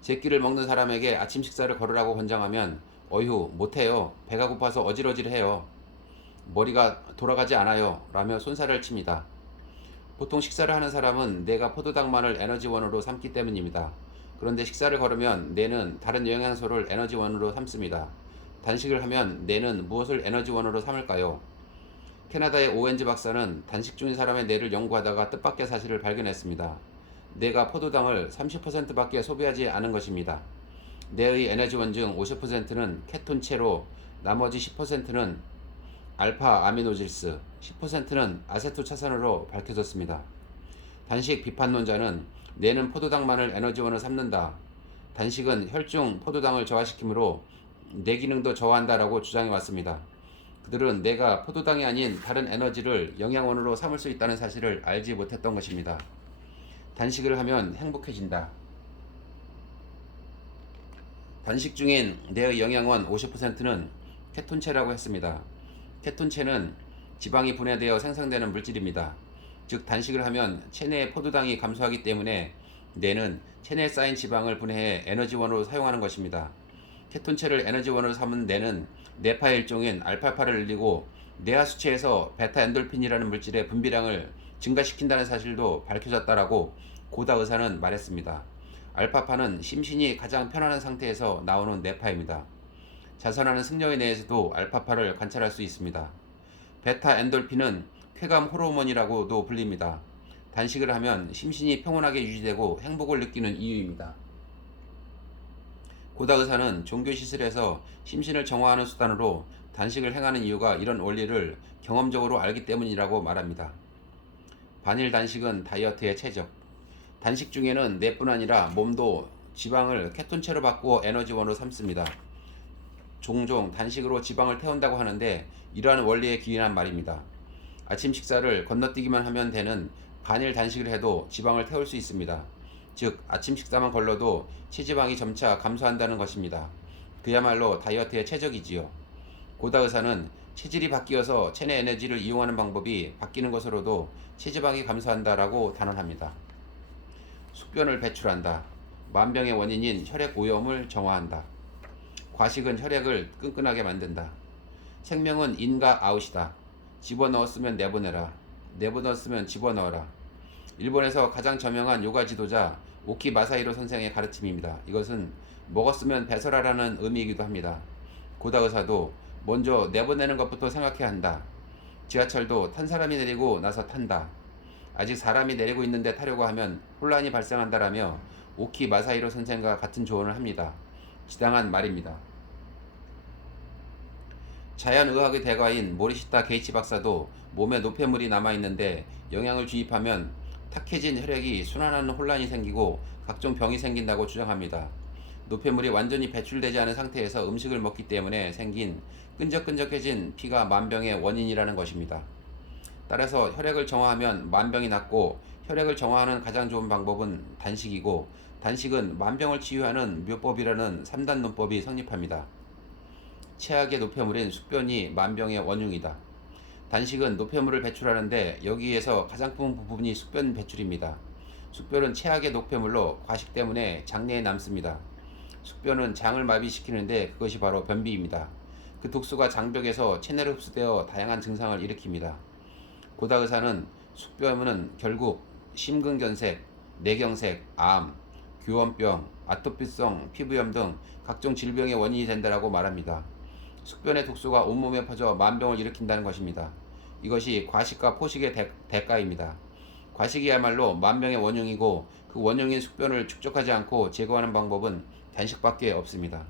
새끼를 먹는 사람에게 아침 식사를 거르라고 권장하면 어휴 못해요. 배가 고파서 어질어질해요. 머리가 돌아가지 않아요. 라며 손살을 칩니다. 보통 식사를 하는 사람은 뇌가 포도당만을 에너지원으로 삼기 때문입니다. 그런데 식사를 거르면 뇌는 다른 영양소를 에너지원으로 삼습니다. 단식을 하면 뇌는 무엇을 에너지원으로 삼을까요? 캐나다의 오웬즈 박사는 단식 중인 사람의 뇌를 연구하다가 뜻밖의 사실을 발견했습니다. 뇌가 포도당을 30%밖에 소비하지 않은 것입니다. 뇌의 에너지원 중 50%는 케톤체로 나머지 10%는 알파 아미노질스, 10%는 아세토차산으로 밝혀졌습니다. 단식 비판론자는 뇌는 포도당만을 에너지원으로 삼는다. 단식은 혈중 포도당을 저하시키므로 뇌 기능도 저하한다라고 주장해 왔습니다. 그들은 뇌가 포도당이 아닌 다른 에너지를 영양원으로 삼을 수 있다는 사실을 알지 못했던 것입니다. 단식을 하면 행복해진다. 단식 중인 뇌의 영양원 50%는 케톤체라고 했습니다. 케톤체는 지방이 분해되어 생성되는 물질입니다. 즉 단식을 하면 체내의 포도당이 감소하기 때문에 뇌는 체내에 쌓인 지방을 분해해 에너지원으로 사용하는 것입니다. 케톤체를 에너지원으로 삼은 뇌는 뇌파의 일종인 알파파를 늘리고 뇌하 수체에서 베타 엔돌핀이라는 물질의 분비량을 증가시킨다는 사실도 밝혀졌다라고 고다 의사는 말했습니다. 알파파는 심신이 가장 편안한 상태에서 나오는 뇌파입니다. 자선하는 승려의 뇌에서도 알파파를 관찰할 수 있습니다. 베타 엔돌핀은 쾌감 호르몬이라고도 불립니다. 단식을 하면 심신이 평온하게 유지되고 행복을 느끼는 이유입니다. 고다 의사는 종교 시설에서 심신을 정화하는 수단으로 단식을 행하는 이유가 이런 원리를 경험적으로 알기 때문이라고 말합니다. 반일 단식은 다이어트의 최적. 단식 중에는 뇌뿐 아니라 몸도 지방을 케톤체로 바꾸어 에너지원으로 삼습니다. 종종 단식으로 지방을 태운다고 하는데 이러한 원리에 기인한 말입니다. 아침 식사를 건너뛰기만 하면 되는 반일 단식을 해도 지방을 태울 수 있습니다. 즉 아침 식사만 걸러도 체지방이 점차 감소한다는 것입니다. 그야말로 다이어트의 최적이지요. 고다 의사는 체질이 바뀌어서 체내 에너지를 이용하는 방법이 바뀌는 것으로도 체지방이 감소한다라고 단언합니다. 숙변을 배출한다. 만병의 원인인 혈액 오염을 정화한다. 과식은 혈액을 끈끈하게 만든다. 생명은 인과 아웃이다. 집어넣었으면 내보내라. 내보넣었으면 집어넣어라. 일본에서 가장 저명한 요가 지도자 오키 마사히로 선생의 가르침입니다. 이것은 먹었으면 배설하라는 의미이기도 합니다. 고다 의사도 먼저 내보내는 것부터 생각해야 한다. 지하철도 탄 사람이 내리고 나서 탄다. 아직 사람이 내리고 있는데 타려고 하면 혼란이 발생한다라며 오키 마사히로 선생과 같은 조언을 합니다. 지당한 말입니다. 자연의학의 대가인 모리시타 게이치 박사도 몸에 노폐물이 남아있는데 영양을 주입하면 탁해진 혈액이 순환하는 혼란이 생기고 각종 병이 생긴다고 주장합니다. 노폐물이 완전히 배출되지 않은 상태에서 음식을 먹기 때문에 생긴 끈적끈적해진 피가 만병의 원인이라는 것입니다. 따라서 혈액을 정화하면 만병이 낫고 혈액을 정화하는 가장 좋은 방법은 단식이고 단식은 만병을 치유하는 묘법이라는 3단 논법이 성립합니다. 최악의 노폐물인 숙변이 만병의 원흉이다. 단식은 노폐물을 배출하는데 여기에서 가장 큰 부분이 숙변 배출입니다. 숙변은 최악의 노폐물로 과식 때문에 장내에 남습니다. 숙변은 장을 마비시키는데 그것이 바로 변비입니다. 그 독소가 장벽에서 체내로 흡수되어 다양한 증상을 일으킵니다. 고다 의사는 숙변은 결국 심근경색, 뇌경색, 암, 교원병, 아토피성 피부염 등 각종 질병의 원인이 된다고 말합니다. 숙변의 독소가 온몸에 퍼져 만병을 일으킨다는 것입니다. 이것이 과식과 포식의 대가입니다. 과식이야말로 만병의 원흉이고 그 원흉인 숙변을 축적하지 않고 제거하는 방법은 단식밖에 없습니다.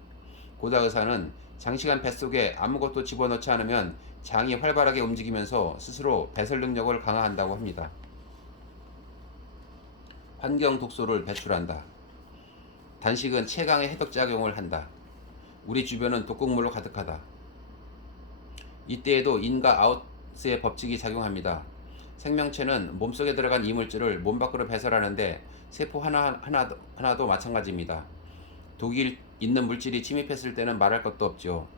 고다 의사는 장시간 뱃속에 아무것도 집어넣지 않으면 장이 활발하게 움직이면서 스스로 배설 능력을 강화한다고 합니다. 환경 독소를 배출한다. 단식은 최강의 해독작용을 한다. 우리 주변은 독극물로 가득하다. 이때에도 인과 아웃의 법칙이 작용합니다. 생명체는 몸속에 들어간 이물질을 몸 밖으로 배설하는데 세포 하나도 마찬가지입니다. 독이 있는 물질이 침입했을 때는 말할 것도 없죠.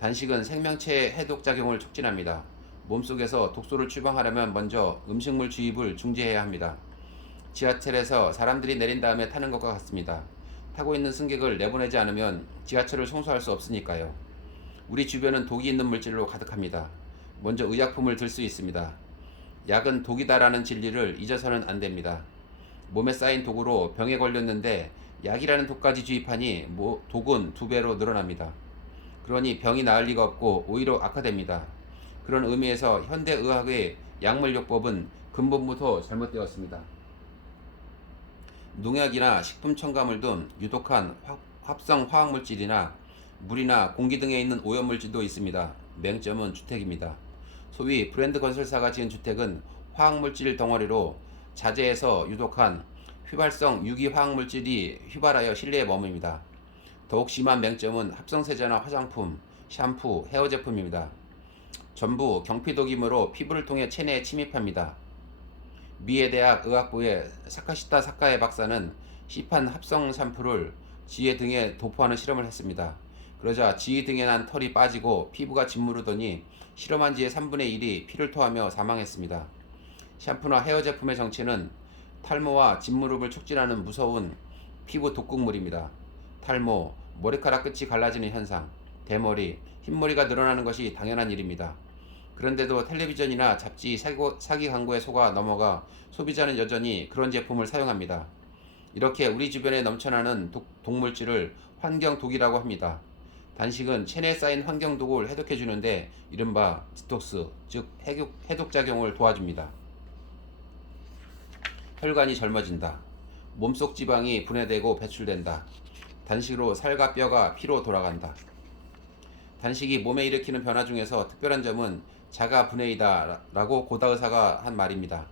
단식은 생명체의 해독작용을 촉진합니다. 몸속에서 독소를 추방하려면 먼저 음식물 주입을 중지해야 합니다. 지하철에서 사람들이 내린 다음에 타는 것과 같습니다. 타고 있는 승객을 내보내지 않으면 지하철을 청소할 수 없으니까요. 우리 주변은 독이 있는 물질로 가득합니다. 먼저 의약품을 들 수 있습니다. 약은 독이다라는 진리를 잊어서는 안 됩니다. 몸에 쌓인 독으로 병에 걸렸는데 약이라는 독까지 주입하니 독은 2배로 늘어납니다. 그러니 병이 나을 리가 없고 오히려 악화됩니다. 그런 의미에서 현대의학의 약물요법은 근본부터 잘못되었습니다. 농약이나 식품 첨가물 등 유독한 합성 화학물질이나 물이나 공기 등에 있는 오염물질도 있습니다. 맹점은 주택입니다. 소위 브랜드 건설사가 지은 주택은 화학물질 덩어리로 자재에서 유독한 휘발성 유기화학물질이 휘발하여 실내에 머뭅니다. 더욱 심한 맹점은 합성세제나 화장품, 샴푸, 헤어 제품입니다. 전부 경피독이므로 피부를 통해 체내에 침입합니다. 미에대학 의학부의 사카시타 사카에 박사는 시판 합성 샴푸를 지혜 등에 도포하는 실험을 했습니다. 그러자 지혜 등에 난 털이 빠지고 피부가 짓무르더니 실험한 지의 3분의 1이 피를 토하며 사망했습니다. 샴푸나 헤어 제품의 정체는 탈모와 짓무름을 촉진하는 무서운 피부 독극물입니다. 탈모, 머리카락 끝이 갈라지는 현상, 대머리, 흰머리가 늘어나는 것이 당연한 일입니다. 그런데도 텔레비전이나 잡지 사기 광고에 속아 넘어가 소비자는 여전히 그런 제품을 사용합니다. 이렇게 우리 주변에 넘쳐나는 독물질을 환경독이라고 합니다. 단식은 체내에 쌓인 환경독을 해독해주는데 이른바 디톡스, 즉 해독작용을 도와줍니다. 혈관이 젊어진다. 몸속 지방이 분해되고 배출된다. 단식으로 살과 뼈가 피로 돌아간다. 단식이 몸에 일으키는 변화 중에서 특별한 점은 자가분해이다 라고 고다 의사가 한 말입니다.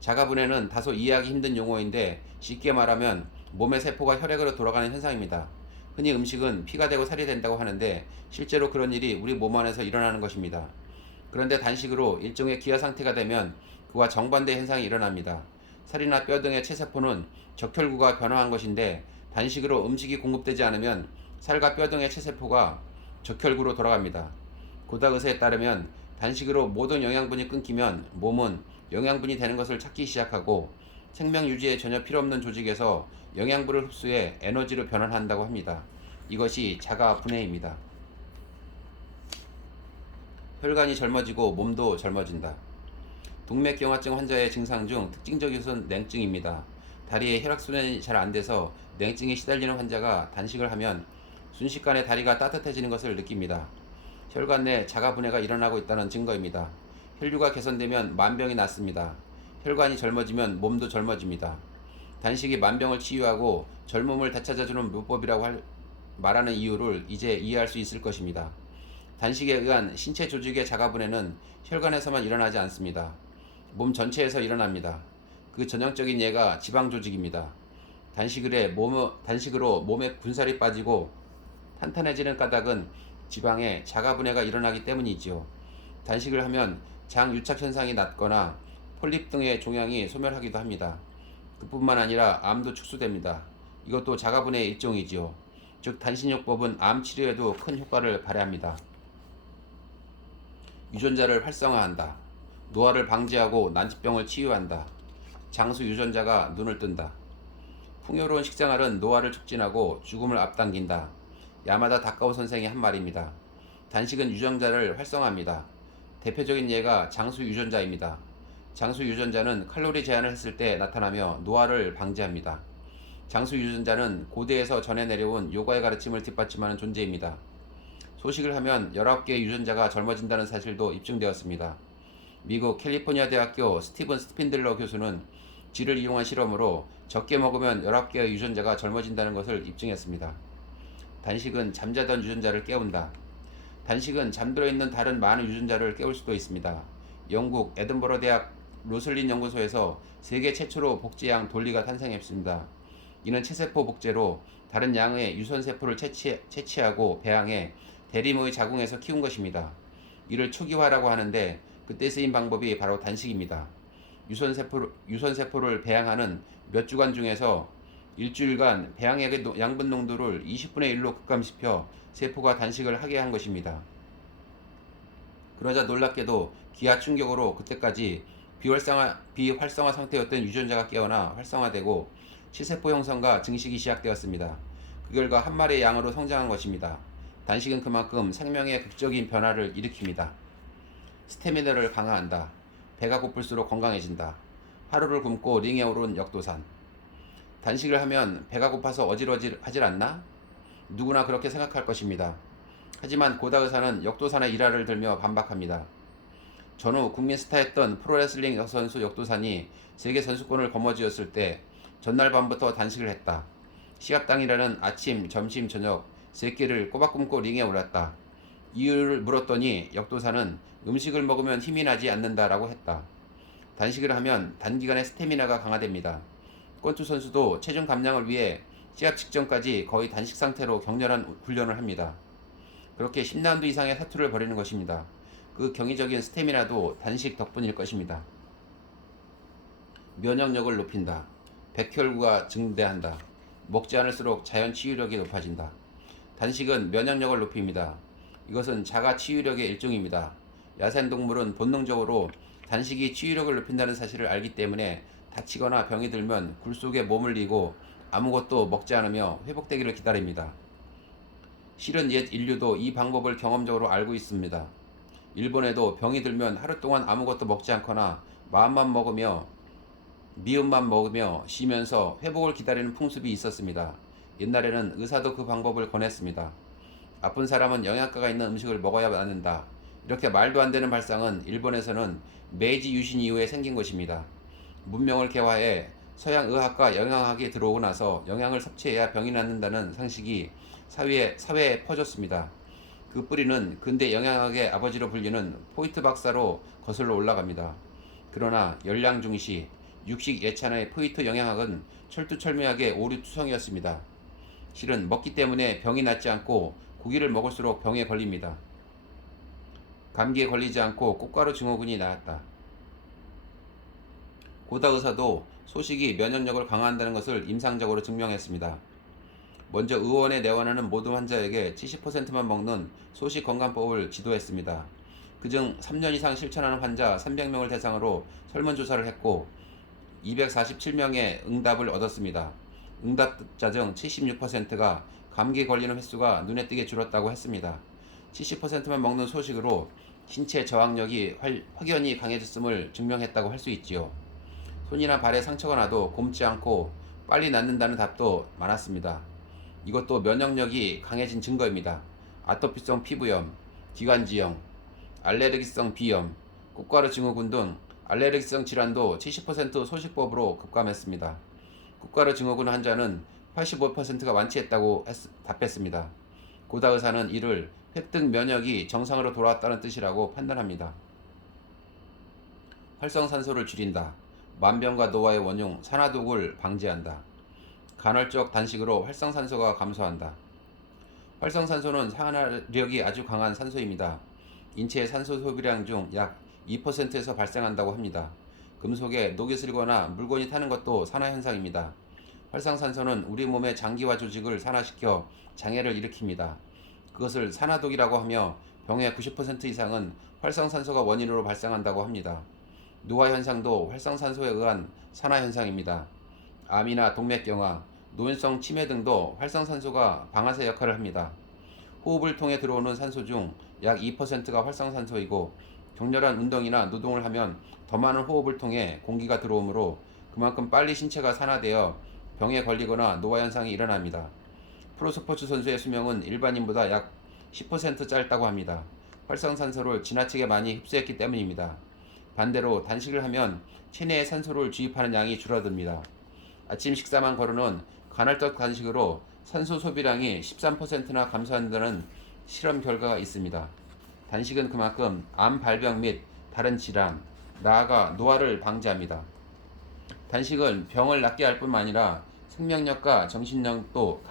자가분해는 다소 이해하기 힘든 용어인데 쉽게 말하면 몸의 세포가 혈액으로 돌아가는 현상입니다. 흔히 음식은 피가 되고 살이 된다고 하는데 실제로 그런 일이 우리 몸 안에서 일어나는 것입니다. 그런데 단식으로 일종의 기화 상태가 되면 그와 정반대 현상이 일어납니다. 살이나 뼈 등의 체세포는 적혈구가 변화한 것인데 단식으로 음식이 공급되지 않으면 살과 뼈 등의 체세포가 적혈구로 돌아갑니다. 고다 의사에 따르면 단식으로 모든 영양분이 끊기면 몸은 영양분이 되는 것을 찾기 시작하고 생명 유지에 전혀 필요 없는 조직에서 영양분을 흡수해 에너지로 변환한다고 합니다. 이것이 자가분해입니다. 혈관이 젊어지고 몸도 젊어진다. 동맥경화증 환자의 증상 중 특징적인 것은 냉증입니다. 다리에 혈액순환이 잘 안 돼서 냉증에 시달리는 환자가 단식을 하면 순식간에 다리가 따뜻해지는 것을 느낍니다. 혈관 내 자가분해가 일어나고 있다는 증거입니다. 혈류가 개선되면 만병이 낫습니다. 혈관이 젊어지면 몸도 젊어집니다. 단식이 만병을 치유하고 젊음을 되찾아주는 묘법이라고 말하는 이유를 이제 이해할 수 있을 것입니다. 단식에 의한 신체 조직의 자가분해는 혈관에서만 일어나지 않습니다. 몸 전체에서 일어납니다. 그 전형적인 예가 지방 조직입니다. 단식으로 몸에 군살이 빠지고 탄탄해지는 까닭은 지방에 자가분해가 일어나기 때문이지요. 단식을 하면 장 유착 현상이 낮거나 폴립 등의 종양이 소멸하기도 합니다. 그뿐만 아니라 암도 축소됩니다. 이것도 자가분해의 일종이지요. 즉 단식요법은 암 치료에도 큰 효과를 발휘합니다. 유전자를 활성화한다. 노화를 방지하고 난치병을 치유한다. 장수 유전자가 눈을 뜬다. 풍요로운 식생활은 노화를 촉진하고 죽음을 앞당긴다. 야마다 다카오 선생의 한 말입니다. 단식은 유전자를 활성화합니다. 대표적인 예가 장수 유전자입니다. 장수 유전자는 칼로리 제한을 했을 때 나타나며 노화를 방지합니다. 장수 유전자는 고대에서 전해 내려온 요가의 가르침을 뒷받침하는 존재입니다. 소식을 하면 19개의 유전자가 젊어진다는 사실도 입증되었습니다. 미국 캘리포니아 대학교 스티븐 스핀들러 교수는 쥐를 이용한 실험으로 적게 먹으면 19개의 유전자가 젊어진다는 것을 입증했습니다. 단식은 잠자던 유전자를 깨운다. 단식은 잠들어 있는 다른 많은 유전자를 깨울 수도 있습니다. 영국 에든버러 대학 로슬린 연구소에서 세계 최초로 복제양 돌리가 탄생했습니다. 이는 체세포 복제로 다른 양의 유선세포를 채취하고 배양해 대림의 자궁에서 키운 것입니다. 이를 초기화라고 하는데 그때 쓰인 방법이 바로 단식입니다. 유선세포를 배양하는 몇 주간 중에서 일주일간 배양액의 양분 농도를 20분의 1로 급감시켜 세포가 단식을 하게 한 것입니다. 그러자 놀랍게도 기하 충격으로 그때까지 비활성화 상태였던 유전자가 깨어나 활성화되고 치세포 형성과 증식이 시작되었습니다. 그 결과 한 마리의 양으로 성장한 것입니다. 단식은 그만큼 생명의 극적인 변화를 일으킵니다. 스태미나를 강화한다. 배가 고플수록 건강해진다. 하루를 굶고 링에 오른 역도산. 단식을 하면 배가 고파서 어질어질하질 않나? 누구나 그렇게 생각할 것입니다. 하지만 고다 의사는 역도산의 일화를 들며 반박합니다. 전후 국민 스타였던 프로레슬링 선수 역도산이 세계 선수권을 거머쥐었을 때 전날 밤부터 단식을 했다. 시합 당일에는 아침, 점심, 저녁 3끼를 꼬박 굶고 링에 올랐다. 이유를 물었더니 역도사는 음식을 먹으면 힘이 나지 않는다라고 했다. 단식을 하면 단기간에 스태미나가 강화됩니다. 권투 선수도 체중 감량을 위해 시합 직전까지 거의 단식 상태로 격렬한 훈련을 합니다. 그렇게 10라운드 이상의 사투를 벌이는 것입니다. 그 경이적인 스태미나도 단식 덕분일 것입니다. 면역력을 높인다. 백혈구가 증대한다. 먹지 않을수록 자연 치유력이 높아진다. 단식은 면역력을 높입니다. 이것은 자가 치유력의 일종입니다. 야생동물은 본능적으로 단식이 치유력을 높인다는 사실을 알기 때문에 다치거나 병이 들면 굴 속에 몸을 뉘고 아무것도 먹지 않으며 회복되기를 기다립니다. 실은 옛 인류도 이 방법을 경험적으로 알고 있습니다. 일본에도 병이 들면 하루 동안 아무것도 먹지 않거나 마음만 먹으며 미음만 먹으며 쉬면서 회복을 기다리는 풍습이 있었습니다. 옛날에는 의사도 그 방법을 권했습니다. 아픈 사람은 영양가가 있는 음식을 먹어야 낫는다. 이렇게 말도 안 되는 발상은 일본에서는 메이지 유신 이후에 생긴 것입니다. 문명을 개화해 서양 의학과 영양학이 들어오고 나서 영양을 섭취해야 병이 낫는다는 상식이 사회에 퍼졌습니다. 그 뿌리는 근대 영양학의 아버지로 불리는 포이트 박사로 거슬러 올라갑니다. 그러나 열량 중시, 육식 예찬의 포이트 영양학은 철두철미하게 오류투성이었습니다. 실은 먹기 때문에 병이 낫지 않고 고기를 먹을수록 병에 걸립니다. 감기에 걸리지 않고 꽃가루 증후군이 나았다. 고다 의사도 소식이 면역력을 강화한다는 것을 임상적으로 증명했습니다. 먼저 의원에 내원하는 모든 환자에게 70%만 먹는 소식 건강법을 지도했습니다. 그중 3년 이상 실천하는 환자 300명을 대상으로 설문조사를 했고 247명의 응답을 얻었습니다. 응답자 중 76%가 감기에 걸리는 횟수가 눈에 띄게 줄었다고 했습니다. 70%만 먹는 소식으로 신체 저항력이 확연히 강해졌음을 증명했다고 할 수 있지요. 손이나 발에 상처가 나도 곪지 않고 빨리 낫는다는 답도 많았습니다. 이것도 면역력이 강해진 증거입니다. 아토피성 피부염, 기관지염, 알레르기성 비염, 꽃가루 증후군 등 알레르기성 질환도 70% 소식법으로 급감했습니다. 꽃가루 증후군 환자는 85%가 완치했다고 답했습니다. 고다 의사는 이를 획득 면역이 정상으로 돌아왔다는 뜻이라고 판단합니다. 활성산소를 줄인다. 만병과 노화의 원흉 산화독을 방지한다. 간헐적 단식으로 활성산소가 감소한다. 활성산소는 산화력이 아주 강한 산소입니다. 인체의 산소 소비량 중 약 2%에서 발생한다고 합니다. 금속에 녹이 슬거나 물건이 타는 것도 산화현상입니다. 활성산소는 우리 몸의 장기와 조직을 산화시켜 장애를 일으킵니다. 그것을 산화독이라고 하며 병의 90% 이상은 활성산소가 원인으로 발생한다고 합니다. 노화 현상도 활성산소에 의한 산화 현상입니다. 암이나 동맥경화, 노인성 치매 등도 활성산소가 방아쇠 역할을 합니다. 호흡을 통해 들어오는 산소 중 약 2%가 활성산소이고 격렬한 운동이나 노동을 하면 더 많은 호흡을 통해 공기가 들어오므로 그만큼 빨리 신체가 산화되어 병에 걸리거나 노화 현상이 일어납니다. 프로스포츠 선수의 수명은 일반인보다 약 10% 짧다고 합니다. 활성산소를 지나치게 많이 흡수했기 때문입니다. 반대로 단식을 하면 체내에 산소를 주입하는 양이 줄어듭니다. 아침 식사만 거르는 간헐적 단식으로 산소 소비량이 13%나 감소한다는 실험 결과가 있습니다. 단식은 그만큼 암 발병 및 다른 질환, 나아가 노화를 방지합니다. 단식은 병을 낫게 할 뿐만 아니라 생명력과 정신력도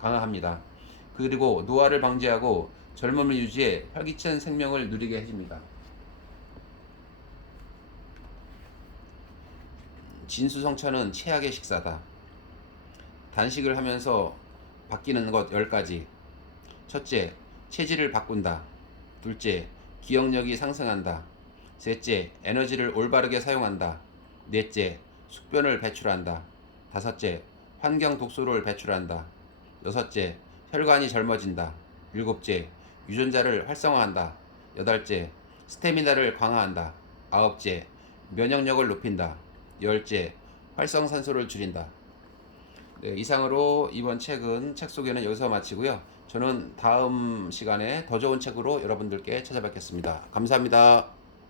강화합니다. 그리고 노화를 방지하고 젊음을 유지해 활기찬 생명을 누리게 해줍니다. 진수성찬은 최악의 식사다. 단식을 하면서 바뀌는 것 10가지. 첫째, 체질을 바꾼다. 둘째, 기억력이 상승한다. 셋째, 에너지를 올바르게 사용한다. 넷째, 숙변을 배출한다. 다섯째, 환경 독소를 배출한다. 여섯째, 혈관이 젊어진다. 일곱째, 유전자를 활성화한다. 여덟째, 스태미나를 강화한다. 아홉째, 면역력을 높인다. 열째, 활성산소를 줄인다. 네, 이상으로 이번 책 소개는 여기서 마치고요. 저는 다음 시간에 더 좋은 책으로 여러분들께 찾아뵙겠습니다. 감사합니다.